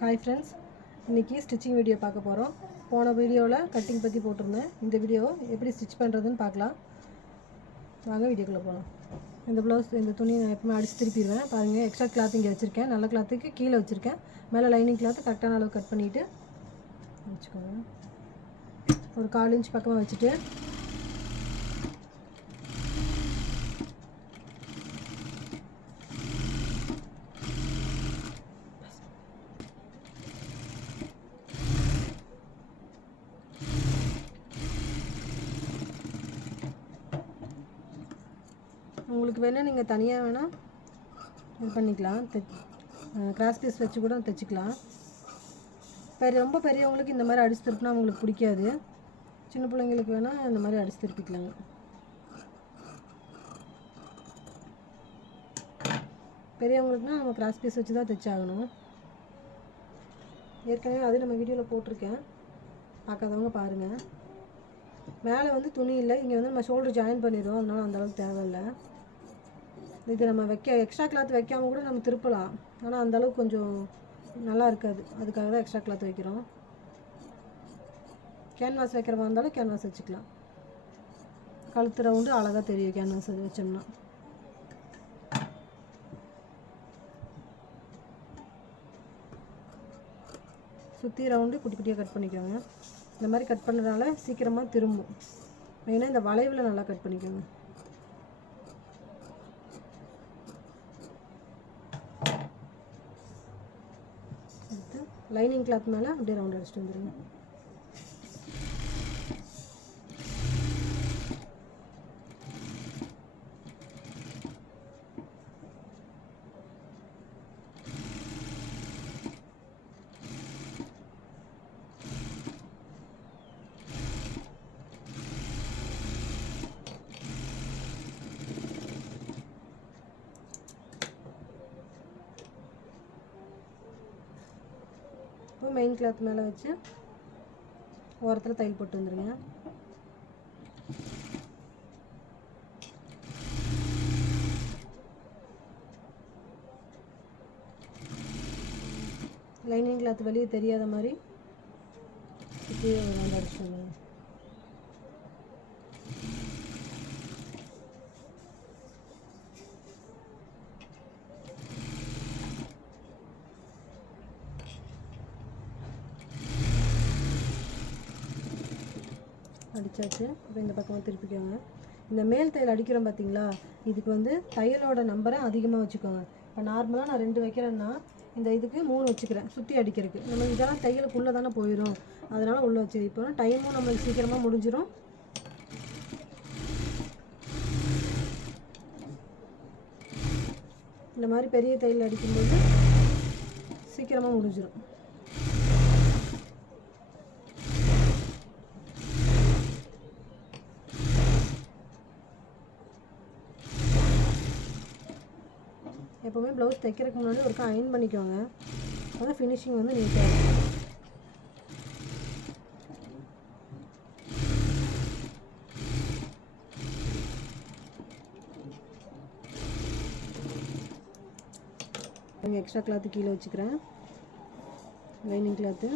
Hi friends, இன்றைக்கி stitching video பார்க்க போகிறோம். போன வீடியோவில் கட்டிங் பற்றி போட்டிருந்தேன். இந்த வீடியோ எப்படி ஸ்டிச் பண்ணுறதுன்னு பார்க்கலாம். வாங்க வீடியோக்குள்ளே போகலாம். இந்த துணி நான் எப்பவுமே அடித்து திருப்பிடுவேன். பாருங்கள், எக்ஸ்ட்ரா கிளாத் இங்கே வச்சுருக்கேன். நல்ல கிளாத்துக்கு கீழே வச்சுருக்கேன். மேலே லைனிங் கிளாத்து கரெக்டான அளவு கட் பண்ணிவிட்டு வச்சுக்கோங்க. ஒரு 1/4 இன்ச் பக்கமாக வச்சுட்டு உங்களுக்கு வேணால் நீங்கள் தனியாக வேணால் இது பண்ணிக்கலாம். கிராஸ் பீஸ் வச்சு கூட தைச்சிக்கலாம். ரொம்ப பெரியவங்களுக்கு இந்த மாதிரி அடிச்சு திருப்பினா அவங்களுக்கு பிடிக்காது. சின்ன பிள்ளைங்களுக்கு வேணால் இந்த மாதிரி அடிச்சு திருப்பிக்கலாங்க. பெரியவங்களுக்குனா நம்ம கிராஸ் பீஸ் வச்சு தான் தைச்சாகணும். ஏற்கனவே அது நம்ம வீடியோவில் போட்டிருக்கேன், பார்க்காதவங்க பாருங்கள். மேலே துணி இல்லை, இங்கே நம்ம ஷோல்டர் ஜாயின் பண்ணிடுவோம், அதனால் அந்தளவுக்கு தேவையில்லை. இது நம்ம எக்ஸ்ட்ரா கிளாத் வைக்காமல் கூட நம்ம திருப்பலாம், ஆனால் அந்தளவுக்கு கொஞ்சம் நல்லா இருக்காது. அதுக்காக தான் எக்ஸ்ட்ரா கிளாத் வைக்கிறோம். கேன்வாஸ் வைக்கிறவா இருந்தாலும் கேன்வாஸ் வச்சுக்கலாம். கழுத்து ரவுண்டு அழகாக தெரியும் கேன்வாஸ் வச்சோம்னா. சுற்றி ரவுண்டு குட்டி குட்டியாக கட் பண்ணிக்கோங்க. இந்த மாதிரி கட் பண்ணுறதுனால சீக்கிரமாக திரும்பும். மெயினாக இந்த வளைவில் நல்லா கட் பண்ணிக்கோங்க. லைனிங் கிளாத் மேலே அப்படியே ரவுண்ட் அடிச்சுட்டு வந்துடுங்க. இப்போ மெயின் கிளாத் மேலே வச்சு ஓரத்தில் தையல் போட்டு வந்துடுங்க. லைனிங் கிளாத் வெளியே தெரியாத மாதிரி சுற்றி அடிச்சு வந்துடுங்க. அடித்தாச்சு. இப்போ இந்த பக்கமாக திருப்பிக்கோங்க. இந்த மேல் தையல் அடிக்கிறோம் பார்த்தீங்களா, இதுக்கு தையலோட நம்பரை அதிகமாக வச்சுக்கோங்க. இப்போ நார்மலாக நான் 2 வைக்கிறேன்னா இந்த இதுக்கு 3 வச்சுக்கிறேன் சுற்றி அடிக்கிறதுக்கு. நம்ம இதெல்லாம் தையலுக்குள்ளே தானே போயிடும், அதனால் உள்ளே வச்சு. இப்போ டைமும் நம்மளுக்கு சீக்கிரமாக முடிஞ்சிடும். இந்த மாதிரி பெரிய தையல் அடிக்கும்போது சீக்கிரமாக முடிஞ்சிடும். எப்போவுமே ப்ளவுஸ் தைக்கிறதுக்கு முன்னாடி ஒருக்கா அயன் பண்ணிக்கோங்க. அதான் ஃபினிஷிங் நீட்டாக இருக்கும். எக்ஸ்ட்ரா கிளாத்து கீழே வச்சுக்கிறேன். லைனிங் கிளாத்து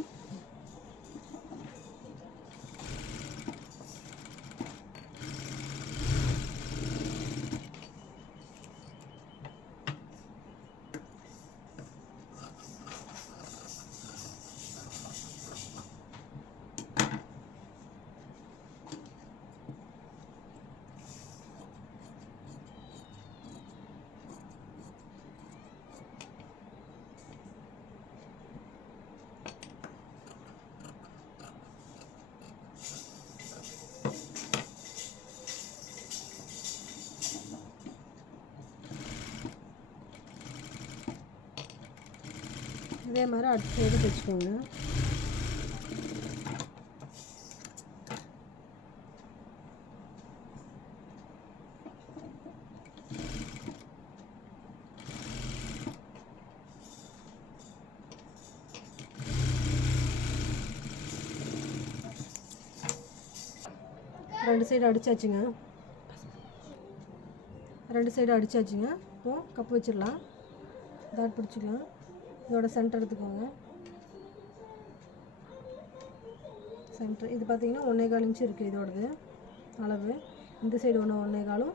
இதே மாதிரி அடுத்த சைடு தைச்சிக்கோங்க. ரெண்டு சைடு அடிச்சாச்சுங்க. இப்போ கப்பு வச்சிடலாம். டாட் பிடிச்சிக்கலாம். இதோட சென்டர் எடுத்துக்கோங்க. சென்டர் இது பார்த்தீங்கன்னா 1.25 இன்ச்சு இருக்குது இதோடது அளவு. இந்த சைடு 1.25,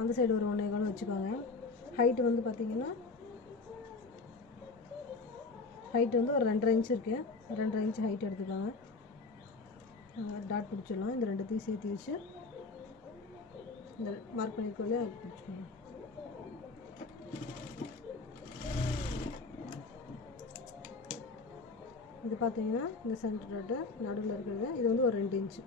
அந்த சைடு ஒரு 1.25 வச்சுக்கோங்க. ஹைட்டு வந்து பார்த்தீங்கன்னா ஹைட்டு வந்து ஒரு 2.5 இன்ச்சு இருக்குது. 2.5 இன்ச்சு ஹைட் எடுத்துக்கோங்க. டாட் பிடிச்சிடலாம். இந்த ரெண்டுத்தையும் சேர்த்து வச்சு இந்த மார்க் பண்ணிக்கோங்க, பிடிச்சிக்கோங்க. இது பார்த்தீங்கன்னா இந்த சென்டர் டாட்டு நடுவில் இருக்கிறது இது வந்து ஒரு 2 இன்ச்சு.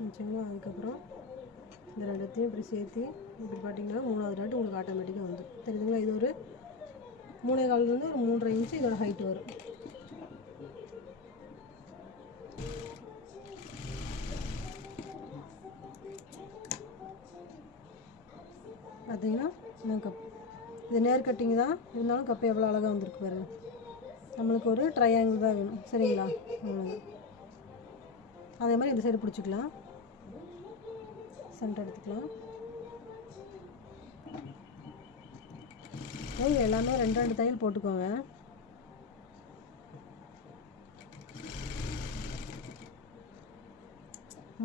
வச்சுங்களா. அதுக்கப்புறம் இந்த ரெண்டுத்தையும் இப்படி சேர்த்து இப்படி பார்த்தீங்கன்னா 3வது டாட் உங்களுக்கு ஆட்டோமேட்டிக்காக வந்துடும். தெரியுதுங்களா. இது ஒரு 3.25 ஒரு 3.5 இன்ச்சு இதோட ஹைட் வரும். பார்த்தீங்கன்னா நான் கப் இது நேர் கட்டிங் தான் இருந்தாலும் கப்பு எவ்வளோ அழகாக வந்திருக்கு பாருங்க. நம்மளுக்கு ஒரு ட்ரையாங்கிள் தான் வேணும். சரிங்களா. அதே மாதிரி இந்த சைடு பிடிச்சிக்கலாம். சென்டர் எடுத்துக்கலாம். எல்லாமே 2 தையல் போட்டுக்கோங்க.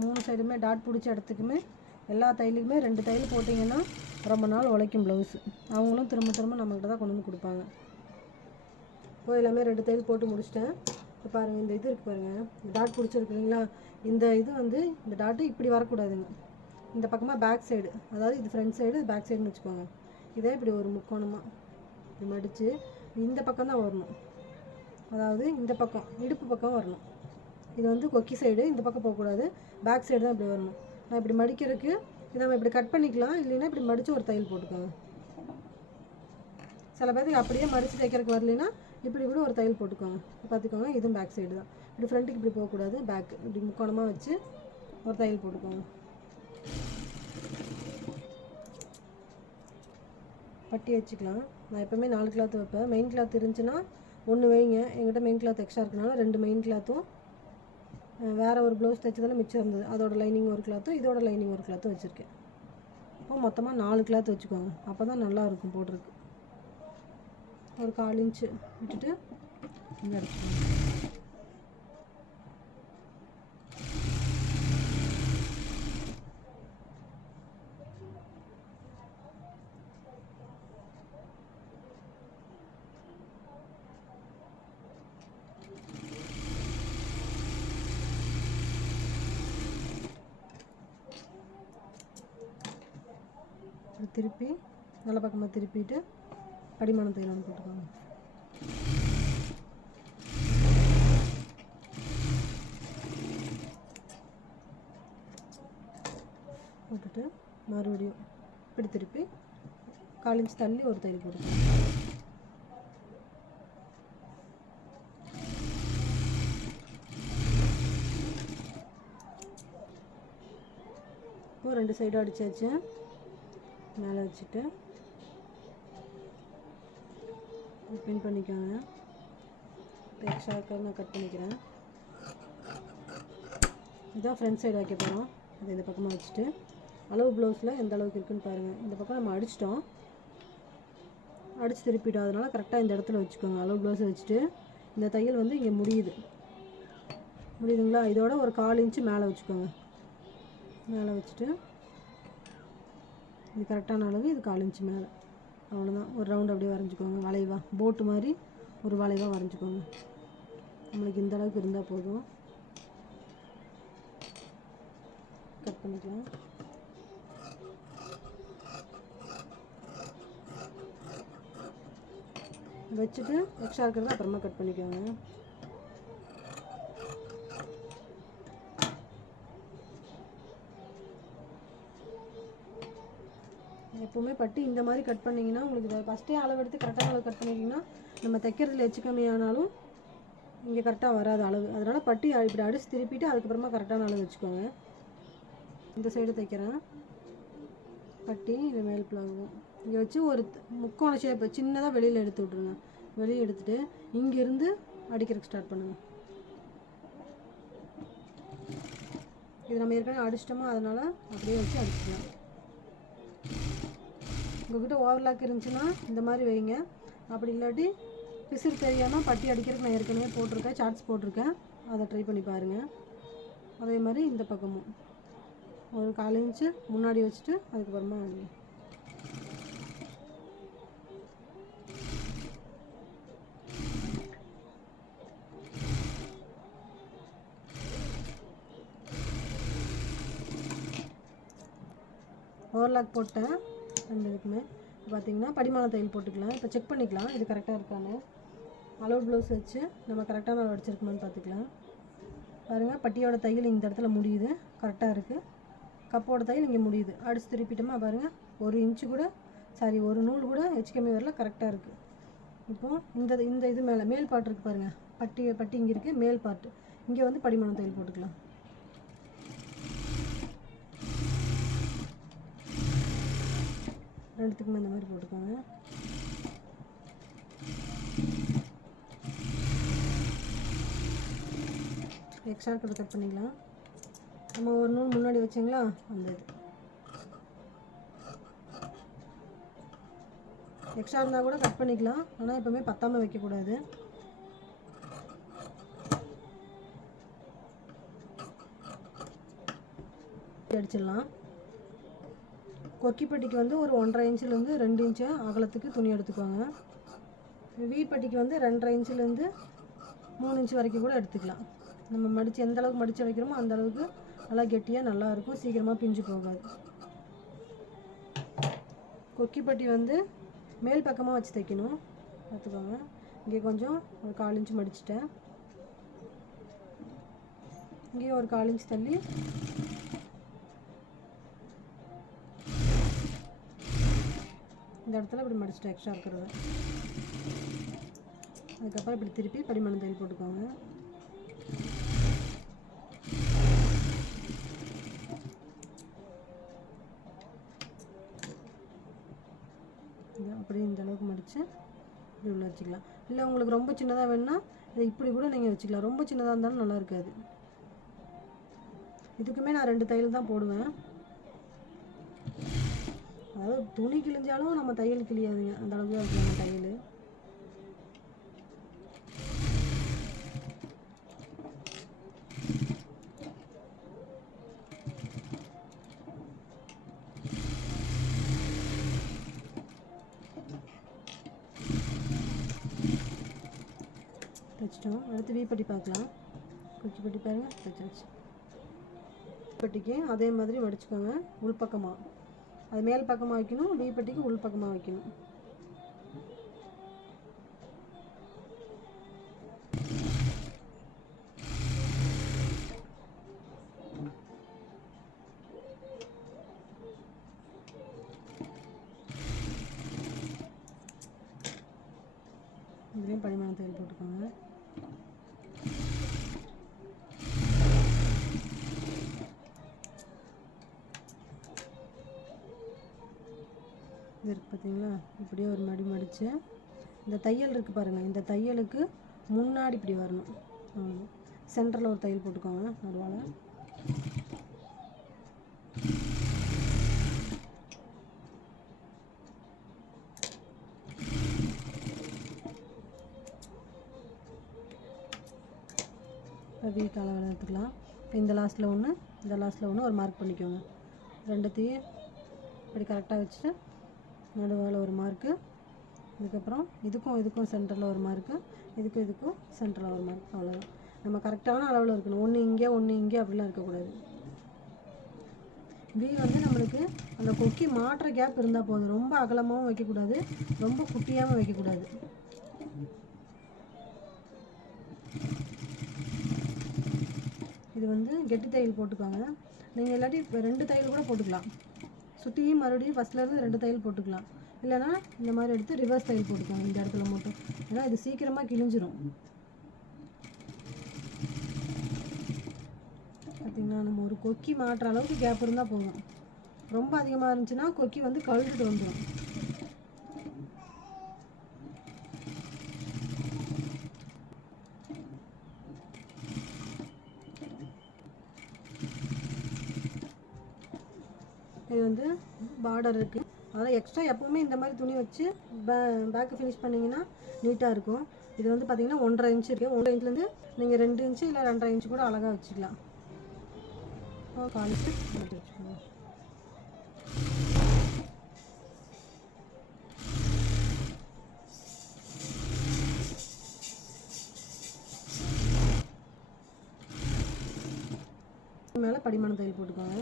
மூணு சைடுமே டாட் பிடிச்ச இடத்துக்குமே எல்லா தையலுக்குமே 2 தையல் போட்டிங்கன்னா ரொம்ப நாள் உழைக்கும் ப்ளவுஸு. அவங்களும் திரும்ப திரும்ப நம்மக்கிட்ட தான் கொண்டு வந்து கொடுப்பாங்க. இப்போ எல்லாமே 2 தையல் போட்டு முடிச்சிட்டேன். இப்போ பாருங்கள் இந்த இது இருக்குது பாருங்கள், டாட் பிடிச்சிருக்கு இல்லைங்களா. இந்த இது வந்து இந்த டாட்டு இப்படி வரக்கூடாதுங்க. இந்த பக்கமாக பேக் சைடு, அதாவது இது ஃப்ரண்ட் சைடு பேக் சைடுன்னு வச்சுக்கோங்க. இதே இப்படி ஒரு முக்கோணமாக இப்படி மடித்து இந்த பக்கம் தான் வரணும். அதாவது இந்த பக்கம் இடுப்பு பக்கம் வரணும். இது வந்து கொக்கி சைடு, இந்த பக்கம் போகக்கூடாது, பேக் சைடு தான் இப்படி வரணும். நான் இப்படி மடிக்கிறதுக்கு இதை நம்ம இப்படி கட் பண்ணிக்கலாம், இல்லைன்னா இப்படி மடித்து ஒரு தையல் போட்டுக்கோங்க. சில பேருக்கு அப்படியே மடித்து தைக்கிறதுக்கு வரலைன்னா இப்படி கூட ஒரு தையல் போட்டுக்கோங்க. பார்த்துக்கோங்க, இதுவும் பேக் சைடு தான். இப்படி ஃப்ரண்ட்டுக்கு இப்படி போகக்கூடாது, பேக்கு இப்படி முக்கோணமாக வச்சு ஒரு தையல் போட்டுக்கோங்க. பட்டி வச்சுக்கலாம். நான் எப்போவுமே 4 கிளாத் வைப்பேன். மெயின் கிளாத் இருந்துச்சுன்னா 1 வைங்க. எங்கிட்ட மெயின் கிளாத் எக்ஸ்ட்ரா இருக்கனால 2 மெயின் கிளாத்தும் வேறு ஒரு ப்ளவுஸ் தைச்சதால மிச்சம் இருந்தது, அதோட லைனிங் ஒரு கிளாத்தும் இதோட லைனிங் ஒரு கிளாத்தும் வச்சுருக்கேன். இப்போ மொத்தமாக 4 கிளாத் வச்சுக்கோங்க. அப்போ தான் நல்லாயிருக்கும் போடுறதுக்கு. ஒரு 1/4 இன்ச்சு விட்டுட்டு இங்கே அடிச்சுக்கோங்க. திருப்பி நல்ல பக்கமாக திருப்பிட்டு அடிமானம் தையல் போட்டுக்கோங்க. போட்டுட்டு மறுபடியும் இப்படி திருப்பி 1/4 இன்ச் தள்ளி ஒரு தையல் போட்டுக்கோங்க. இப்போ 2 சைடும் அடித்தாச்சு. மேலே வச்சுட்டு பின் பண்ணிக்கோங்க. எக்ஸ்ட்ரா நான் கட் பண்ணிக்கிறேன். இதுதான் ஃப்ரண்ட் சைடு வைக்க போகிறோம். அதை இந்த பக்கமாக வச்சுட்டு அளவு ப்ளவுஸில் எந்த அளவுக்கு இருக்குதுன்னு பாருங்கள். இந்த பக்கம் நம்ம அடிச்சிட்டோம், அடித்து திருப்பிட்டோம். அதனால் கரெக்டாக இந்த இடத்துல வச்சுக்கோங்க. அளவு ப்ளவுஸை வச்சுட்டு இந்த தையல் வந்து இங்கே முடியுதுங்களா. இதோட ஒரு 1/4 இன்ச்சு மேலே வச்சுக்கோங்க. மேலே வச்சுட்டு இது கரெக்டான அளவு, இது 1/4 இன்ச்சு மேலே. அவ்வளோதான். ஒரு ரவுண்ட் அப்படியே வரைஞ்சிக்கோங்க. வளைவா போட்டு மாதிரி ஒரு வளைவாக வரைஞ்சிக்கோங்க. நம்மளுக்கு இந்த அளவுக்கு இருந்தால் போதும். கட் பண்ணிக்கலாம். வச்சுட்டு எக்ஸ்ட்ரா இருக்கிறத அப்புறமா கட் பண்ணிக்கோங்க. எப்போவுமே பட்டி இந்த மாதிரி கட் பண்ணிங்கன்னா உங்களுக்கு ஃபஸ்ட்டே அளவு எடுத்து கரெக்டான அளவு கட் பண்ணிக்கிங்கன்னா நம்ம தைக்கிறதுல எச்சு கம்மியானாலும் இங்கே கரெக்டாக வராது அளவு. அதனால் பட்டி இப்படி அடித்து திருப்பிட்டு அதுக்கப்புறமா கரெக்டான அளவு வச்சுக்கோங்க. இந்த சைடு தைக்கிறேன். பட்டி இது மேல் பிளவு இங்கே வச்சு ஒரு முக்கோண ஷேப் சின்னதாக வெளியில் எடுத்து விட்ருங்க. வெளியே எடுத்துகிட்டு இங்கேருந்து அடிக்கிறதுக்கு ஸ்டார்ட் பண்ணுங்கள். இது நம்ம ஏற்கனவே அடிச்சிட்டோமா, அதனால் அப்படியே வச்சு அடிச்சுக்கலாம். உங்கள்கிட்ட ஓவர்லாக் இருந்துச்சுன்னா இந்த மாதிரி வைங்க. அப்படி இல்லாட்டி பிசிறு தெரியாமல் பட்டி அடிக்கிறதுக்கு நான் ஏற்கனவே போட்டிருக்கேன், சார்ட்ஸ் போட்டிருக்கேன், அதை ட்ரை பண்ணி பாருங்கள். அதே மாதிரி இந்த பக்கமும் ஒரு 1/4 இன்ச்சு முன்னாடி வச்சுட்டு அதுக்கப்புறமா வைங்க. ஓவர்லாக் போட்டேன் 2 இதுக்குமே. பார்த்திங்கன்னா படிமான தையல் போட்டுக்கலாம். இப்போ செக் பண்ணிக்கலாம் இது கரெக்டாக இருக்கான்னு. அளவு ப்ளவுஸ் வச்சு நம்ம கரெக்டான அளவு அடிச்சிருக்குமான்னு பார்த்துக்கலாம். பாருங்கள், பட்டியோட தையல் இந்த இடத்துல முடியுது, கரெக்டாக இருக்குது. கப்போட தையல் இங்கே முடியுது. அடித்து திருப்பிட்டோமா பாருங்கள், 1 இன்ச்சு கூட ஒரு நூல் கூட ஹெச்கம்மி வரல, கரெக்டாக இருக்குது. இப்போது இந்த இது மேல் பார்ட் இருக்குது பாருங்கள், பட்டி இங்கே இருக்குது, மேல் பார்ட்டு இங்கே வந்து படிமான தையல் போட்டுக்கலாம். ரெண்டுத்துக்குமே இந்த மாதிரி போட்டுக்கோங்க. எக்ஸ்ட்ரா இருக்கிறத கட் பண்ணிக்கலாம். நம்ம ஒரு நூல் முன்னாடி வச்சிங்களா, அந்த இது எக்ஸ்ட்ரா இருந்தால் கூட கட் பண்ணிக்கலாம். ஆனால் எப்போவுமே பத்தாமல் வைக்கக்கூடாது. அடிச்சிடலாம். கொக்கிப்பட்டிக்கு வந்து ஒரு 1.5 இன்ச்சிலேருந்து 2 இன்ச்சு அகலத்துக்கு துணி எடுத்துக்கோங்க. வீப்பட்டிக்கு வந்து 2.5 இன்ச்சிலேருந்து 3 இன்ச்சு வரைக்கும் கூட எடுத்துக்கலாம். நம்ம மடித்து எந்த அளவுக்கு மடித்து வைக்கிறோமோ அந்த அளவுக்கு நல்லா கெட்டியாக நல்லாயிருக்கும், சீக்கிரமாக பிஞ்சு போகாது. கொக்கிப்பட்டி வந்து மேல் பக்கமாக வச்சு தைக்கணும், பார்த்துக்கோங்க. இங்கே கொஞ்சம் ஒரு 1/4 இன்ச்சு மடிச்சிட்டேன். இங்கேயும் ஒரு 1/4 இன்ச்சு தள்ளி இந்த இடத்துல இப்படி மடிச்சிட்டேன் எக்ஸ்ட்ரா இருக்கிறத. அதுக்கப்புறம் இப்படி திருப்பி படிமான தையல் போட்டுக்கோங்க. அப்படியே இந்த அளவுக்கு மடித்து இப்படி உள்ள வச்சுக்கலாம். இல்லை உங்களுக்கு ரொம்ப சின்னதாக வேணுன்னா இதை இப்படி கூட நீங்கள் வச்சுக்கலாம். ரொம்ப சின்னதாக இருந்தாலும் நல்லா இருக்காது. இதுக்குமே நான் 2 தையல் தான் போடுவேன். அதாவது துணி கிழிஞ்சாலும் நம்ம தையல் கிழியாதுங்க, அந்த அளவுக்கு தான் வைக்கலாம் தையல். தைச்சிட்டோம். அடுத்து வீப்பட்டி பார்க்கலாம். கொக்கிப்பட்டி பாருங்கள், தைச்சாச்சு. வீப்பட்டிக்கு அதே மாதிரி மடிச்சுக்கோங்க. உள்பக்கமாக அது மேல் பக்கமாக வைக்கணும், வீப்பட்டிக்கு உள் பக்கமாக வைக்கணும். இதுலேயும் படிமான தையல் போட்டுக்கோங்க. இது இருக்குது பார்த்தீங்களா, இப்படியே ஒரு மடித்து இந்த தையல் இருக்குது பாருங்கள், இந்த தையலுக்கு முன்னாடி இப்படி வரணும். சென்டரில் ஒரு தையல் போட்டுக்கோங்க நடுவால். வீட்டு அளவில் எடுத்துக்கலாம். இப்போ இந்த லாஸ்ட்டில் ஒன்று, இந்த லாஸ்ட்டில் ஒன்று ஒரு மார்க் பண்ணிக்கோங்க. ரெண்டுத்தையும் இப்படி கரெக்டாக வச்சுட்டு நடுவால் ஒரு மார்க்கு, இதுக்கப்புறம் இதுக்கும் சென்டரில் ஒரு மார்க்கு, இதுக்கும் சென்டரில் ஒரு மார்க். அவ்வளோதான். நம்ம கரெக்டான அளவில் இருக்கணும். ஒன்று இங்கே அப்படிலாம் இருக்கக்கூடாது. வி வந்து நம்மளுக்கு அந்த கொக்கி மாட்டுற கேப் இருந்தால் போதும். ரொம்ப அகலமாகவும் வைக்கக்கூடாது, ரொம்ப குட்டியாகவும் வைக்கக்கூடாது. இது வந்து கெட்டி தையல் போட்டுக்கோங்க. நீங்கள் இல்லாட்டி இப்போ 2 தையல் கூட போட்டுக்கலாம். சுற்றியும் மறுபடியும் ஃபஸ்ட்லேருந்து 2 தையல் போட்டுக்கலாம். இல்லைனா இந்த மாதிரி எடுத்து ரிவர்ஸ் தையல் போட்டுக்கோங்க இந்த இடத்துல மட்டும். ஏன்னா இது சீக்கிரமாக கிழிஞ்சிரும். பார்த்திங்கன்னா நம்ம ஒரு கொக்கி மாட்டுற அளவுக்கு கேப் இருந்தால் போதும். ரொம்ப அதிகமாக இருந்துச்சுன்னா கொக்கி வந்து கழுவிட்டு வந்துடும். இது வந்து பார்டர் இருக்குது, அதனால் எக்ஸ்ட்ரா எப்பவுமே இந்த மாதிரி துணி வச்சு பேக்கு ஃபினிஷ் பண்ணிங்கன்னா நீட்டாக இருக்கும். இது வந்து பார்த்திங்கன்னா 1.5 இன்ச் இருக்குது. 1.5 இன்ச்லேருந்து நீங்கள் 2 இன்ச்சு இல்லை 2.5 இன்ச்சு கூட அழகாக வச்சுக்கலாம். காலிச்சு வச்சுக்கோங்க. மேலே படிமான தையல் போட்டுக்கோங்க.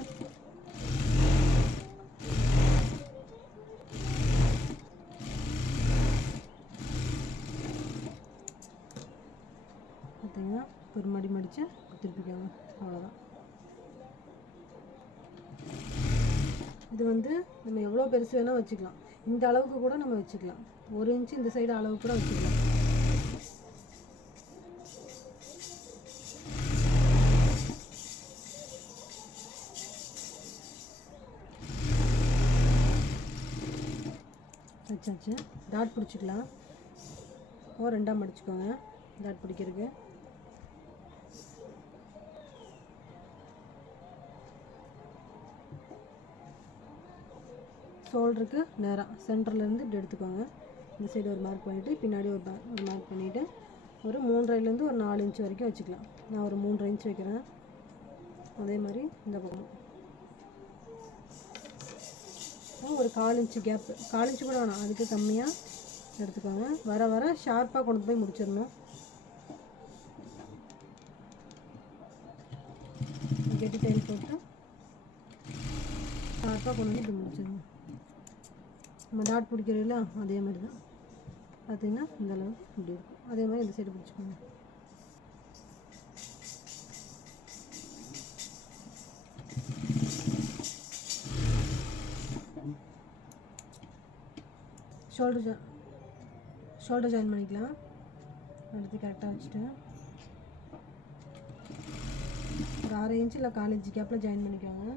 பார்த்தீங்கன்னா ஒரு மடி மடித்து திருப்பிக்கோங்க. அவ்வளோதான். இது வந்து நம்ம எவ்வளோ பெருசு வேணால் வச்சுக்கலாம். இந்த அளவுக்கு கூட நம்ம வச்சுக்கலாம். 1 இன்ச்சு இந்த சைடு அளவு கூட வச்சுக்கலாம். வச்சாச்சு. டாட் பிடிச்சிக்கலாம். ஓ 2ஆக மடிச்சுக்கோங்க டாட் பிடிக்கிறதுக்கு. ஷோல்டருக்கு நேராக சென்டர்லேருந்து இப்படி எடுத்துக்கோங்க. இந்த சைடு ஒரு மார்க் பண்ணிவிட்டு பின்னாடி ஒரு மார்க் பண்ணிவிட்டு ஒரு 3.5லேருந்து ஒரு 4 இன்ச் வரைக்கும் வச்சுக்கலாம். நான் ஒரு 3.5 இன்ச் வைக்கிறேன். அதே மாதிரி இந்த பக்கம் ஒரு 4 இன்ச்சு கேப்பு, 4 இன்ச்சு கூட வேணாம், அதுக்கு கம்மியாக எடுத்துக்கோங்க. வர வர ஷார்ப்பாக கொண்டு போய் முடிச்சிடணும். கெட்டி தையல் போட்டு ஷார்ப்பாக கொண்டு வந்து இப்படி முடிச்சிடணும். நம்ம டாட் பிடிக்கிறோம்ல அதே மாதிரி தான். பார்த்திங்கன்னா இந்தளவு இப்படி இருக்கும். அதே மாதிரி இந்த சைடு பிடிச்சிக்கோங்க. ஷோல்டர் ஜாயின் பண்ணிக்கலாம். அடுத்து கரெக்டாக வச்சுட்டு ஒரு 1/2 இன்ச்சு இல்லை 1/4 இன்ச்சு கேப்பில் ஜாயின் பண்ணிக்கோங்க.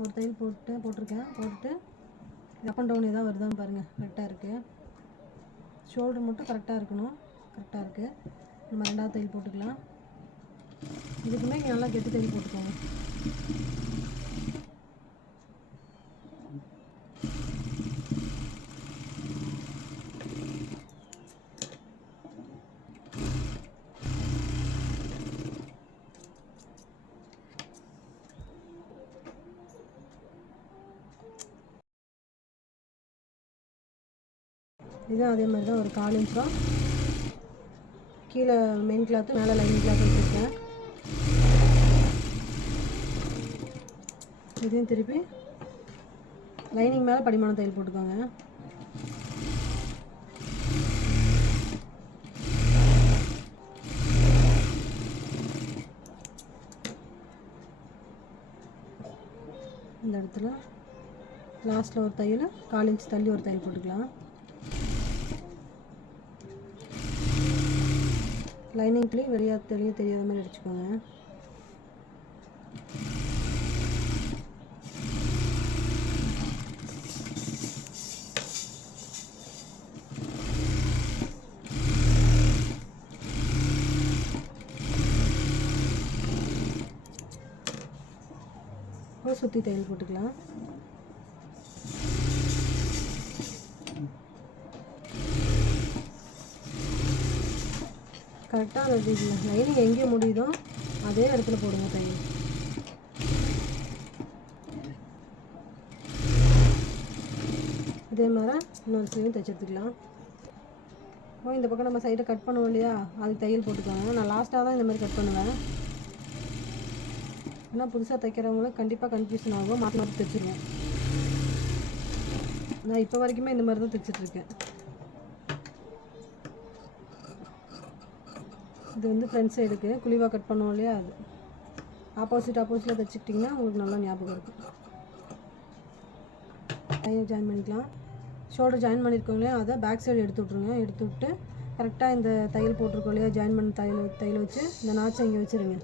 ஒரு தையல் போட்டிருக்கேன். போட்டுட்டு அப் அண்ட் டவுன் எதாவது வருதான்னு பாருங்கள். கரெக்டாக இருக்குது. ஷோல்டர் மட்டும் கரெக்டாக இருக்கணும். கரெக்டாக இருக்குது. நம்ம 2ஆவது தையல் போட்டுக்கலாம். இதுக்குமே நல்லா கெட்டி தையல் போட்டுக்கோங்க. இதுவும் அதே மாதிரி தான். ஒரு 4 இன்ச் தான் கீழே மெயின் கிளாத்து, மேலே லைனிங் கிளாத் வச்சுருக்கேன். இதையும் திருப்பி லைனிங் மேலே படிமான தையல் போட்டுக்கோங்க. இந்த இடத்துல லாஸ்ட்டில் ஒரு தையல் 4 இன்ச் தள்ளி ஒரு தையல் போட்டுக்கலாம். லைனிங்லேயும் வெளியே தெரியாத மாதிரி அடிச்சுக்கோங்க. சுற்றி தையல் போட்டுக்கலாம். கரெக்டாக அந்த லைனிங் எங்கே முடியுதோ அதே இடத்துல போடுங்க தையல். இதே மாதிரி இன்னொரு சைடும் தைச்சி எடுத்துக்கலாம். இந்த பக்கம் நம்ம சைடை கட் பண்ணுவோம் இல்லையா, அதுக்கு தையல் போட்டுக்கோங்க. நான் லாஸ்ட்டாக தான் இந்த மாதிரி கட் பண்ணுவேன். ஏன்னா புதுசாக தைக்கிறவங்களுக்கு கண்டிப்பாக கன்ஃபியூஷன் ஆகும். மாற்றி மாற்றி தைச்சிருவேன். நான் இப்போ வரைக்குமே இந்த மாதிரி தான் தைச்சிட்ருக்கேன். இது வந்து ஃப்ரண்ட் சைடுக்கு குழிவாக கட் பண்ணுவோம் இல்லையா, அது ஆப்போசிட்டில் தைச்சிக்கிட்டிங்கன்னா உங்களுக்கு நல்லா ஞாபகம் இருக்கும். தையல் ஜாயின் பண்ணிக்கலாம். ஷோல்டர் ஜாயின் பண்ணியிருக்கோம் இல்லையா, அதை பேக் சைடு எடுத்து விட்ருங்க. எடுத்து விட்டு கரெக்டாக இந்த தையல் போட்டிருக்கோம் இல்லையா, ஜாயின் பண்ண தையல் வச்சு இந்த நாச்சை இங்கே வச்சுருங்க.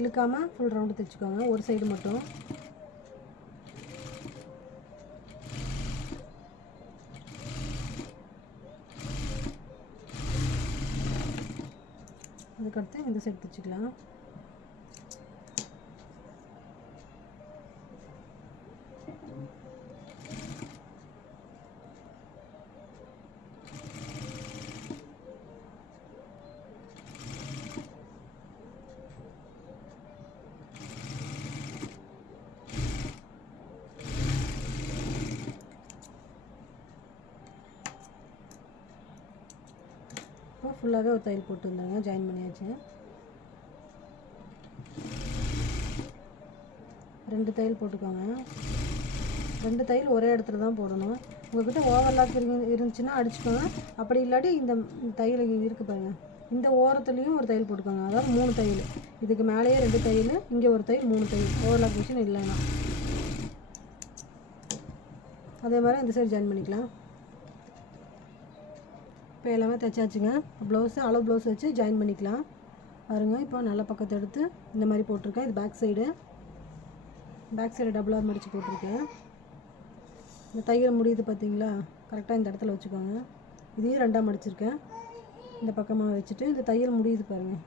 இழுக்காமல் ஃபுல் ரவுண்டு தைச்சிக்கோங்க. ஒரு சைடு மட்டும். அதுக்கடுத்து இந்த சைடு தைச்சிக்கலாம். ஃபுல்லாகவே ஒரு தையல் போட்டு இருந்தாங்க, ஜாயின் பண்ணியாச்சு. 2 தையல் போட்டுக்கோங்க. 2 தையல் ஒரே இடத்துல தான் போடணும். உங்கள்கிட்ட ஓவர்லாக் இருந்துச்சுன்னா அடிச்சுக்கோங்க. அப்படி இல்லாட்டி இந்த தையல் இருக்குது பாருங்கள், இந்த ஓரத்துலேயும் ஒரு தையல் போட்டுக்கோங்க. அதாவது 3 தையல், இதுக்கு மேலேயே 2 தையல், இங்கே ஒரு தையல், 3 தையல். ஓவர்லாக் மிஷின் இல்லைன்னா அதே மாதிரி இந்த சைடு ஜாயின் பண்ணிக்கலாம். இப்போ எல்லாமே தைச்சாச்சுங்க. ப்ளவுஸு அளவு ப்ளவுஸ் வச்சு ஜாயின் பண்ணிக்கலாம். பாருங்கள், இப்போ நல்ல பக்கத்தை எடுத்து இந்த மாதிரி போட்டிருக்கேன். இது பேக் சைடு டபுளாக மடித்து போட்டிருக்கேன். இந்த தையல் முடியுது பார்த்தீங்களா, கரெக்டாக இந்த இடத்துல வச்சுக்கோங்க. இதையும் 2ஆக மடிச்சிருக்கேன். இந்த பக்கமாக வச்சுட்டு இந்த தையல் முடியுது பாருங்கள்,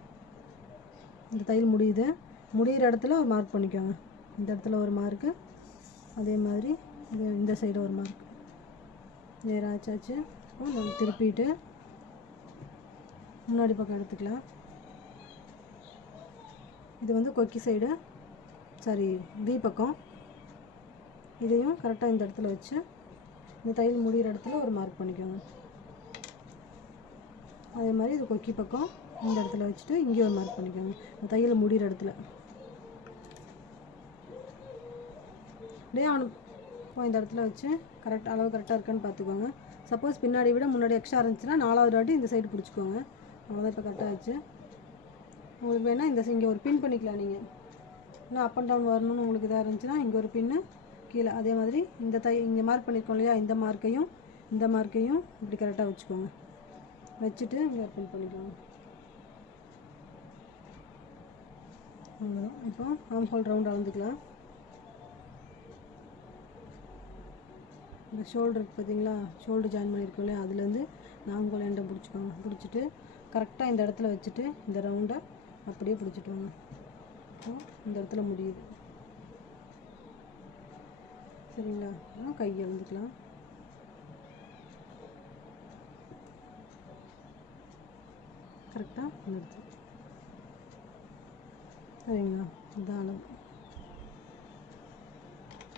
இந்த தையல் முடிகிற இடத்துல ஒரு மார்க் பண்ணிக்கோங்க. இந்த இடத்துல ஒரு மார்க்கு, அதே மாதிரி இந்த சைடு ஒரு மார்க். நேராக ஆச்சாச்சு. திருப்பிட்டு முன்னாடி பக்கம் எடுத்துக்கலாம். இது வந்து கொக்கி சைடு, வி பக்கம். இதையும் கரெக்டாக இந்த இடத்துல வச்சு இந்த தையல் முடிகிற இடத்துல ஒரு மார்க் பண்ணிக்கோங்க. அதே மாதிரி இது கொக்கி பக்கம் இந்த இடத்துல வச்சுட்டு இங்கே ஒரு மார்க் பண்ணிக்கோங்க, இந்த தையல் முடிகிற இடத்துல. அப்படியே இந்த இடத்துல வச்சு அளவு கரெக்டாக இருக்கான்னு பார்த்துக்கோங்க. சப்போஸ் பின்னாடி விட முன்னாடி எக்ஸ்ட்ரா இருந்துச்சுன்னா 4வது வாட்டி இந்த சைடு பிடிச்சிக்கோங்க. அவ்வளோதான், இப்போ கரெக்டாக வச்சு. உங்களுக்கு வேணால் இங்கே ஒரு பின் பண்ணிக்கலாம். நீங்கள் இன்னும் அப் அண்ட் டவுன் வரணும்னு உங்களுக்கு இதாக இருந்துச்சுன்னா இங்கே ஒரு பின்னு கீழே. அதே மாதிரி இங்கே மார்க் பண்ணியிருக்கோம் இல்லையா, இந்த மார்க்கையும் இப்படி கரெக்டாக வச்சுக்கோங்க. வச்சுட்டு இங்கே பின் பண்ணிக்கோங்க. அவ்வளோதான். இப்போ ஆம் ஹோல் ரவுண்ட் அளந்துக்கலாம். இந்த ஷோல்டர் பார்த்தீங்களா, ஷோல்டர் ஜாயின் பண்ணியிருக்கோம் இல்லையா, அதுலேருந்து நாங்கோல் எண்டை பிடிச்சிக்கோங்க. பிடிச்சிட்டு கரெக்டாக இந்த இடத்துல வச்சுட்டு இந்த ரவுண்டை அப்படியே பிடிச்சிட்டு வாங்க. இந்த இடத்துல முடியுது சரிங்களா. கையை எழுந்துக்கலாம். கரெக்டாக நிறுத்து சரிங்களா. இதுதான் அளவு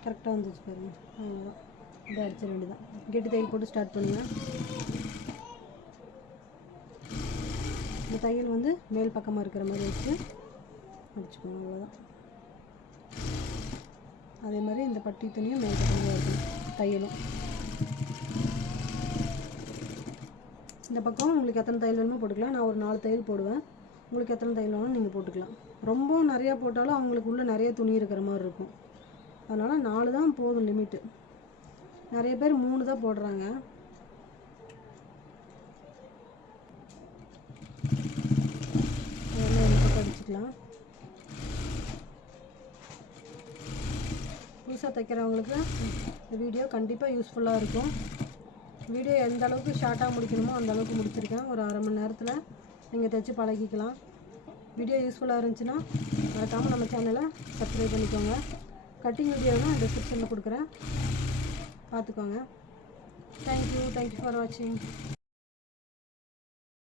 கரெக்டாக வந்துச்சு பாருங்கள். அவ்வளோதான், இதை அடிச்சிட வேண்டியதான். கெட்டி தையல் போட்டு ஸ்டார்ட் பண்ணுங்கள். இந்த தையல் வந்து மேல் பக்கமாக இருக்கிற மாதிரி வச்சு அடிச்சுக்கோங்க. அவ்வளோதான். அதே மாதிரி இந்த பட்டி துணியும் மேல் பக்கமாக இருக்கணும் தையலும். இந்த பக்கம் உங்களுக்கு எத்தனை தையல் வேணுமோ போட்டுக்கலாம். நான் ஒரு 4 தையல் போடுவேன். உங்களுக்கு எத்தனை தையல் வேணும் நீங்கள் போட்டுக்கலாம். ரொம்ப நிறையா போட்டாலும் அவங்களுக்கு உள்ளே நிறைய துணி இருக்கிற மாதிரி இருக்கும். அதனால் 4 தான் போதும் லிமிட்டு. நிறைய பேர் 3 தான் போடுறாங்க. அதெல்லாம் இந்த பக்கம் அடிச்சுக்கலாம். புதுசாக தைக்கிறவங்களுக்கு இந்த வீடியோ கண்டிப்பாக யூஸ்ஃபுல்லாக இருக்கும். வீடியோ எந்த அளவுக்கு ஷார்ட்டாக முடிக்கணுமோ அந்த அளவுக்கு முடிச்சிருக்கேன். ஒரு அரை மணி நேரத்தில் நீங்கள் தைச்சி பழகிக்கலாம். வீடியோ யூஸ்ஃபுல்லாக இருந்துச்சுன்னா மறக்காமல் நம்ம சேனலை சப்ஸ்கிரைப் பண்ணிக்கோங்க. கட்டிங் வீடியோனா டிஸ்கிரிப்ஷனில் கொடுக்குறேன், பார்த்துக்கோங்க. தேங்க்யூ ஃபார் வாட்சிங்.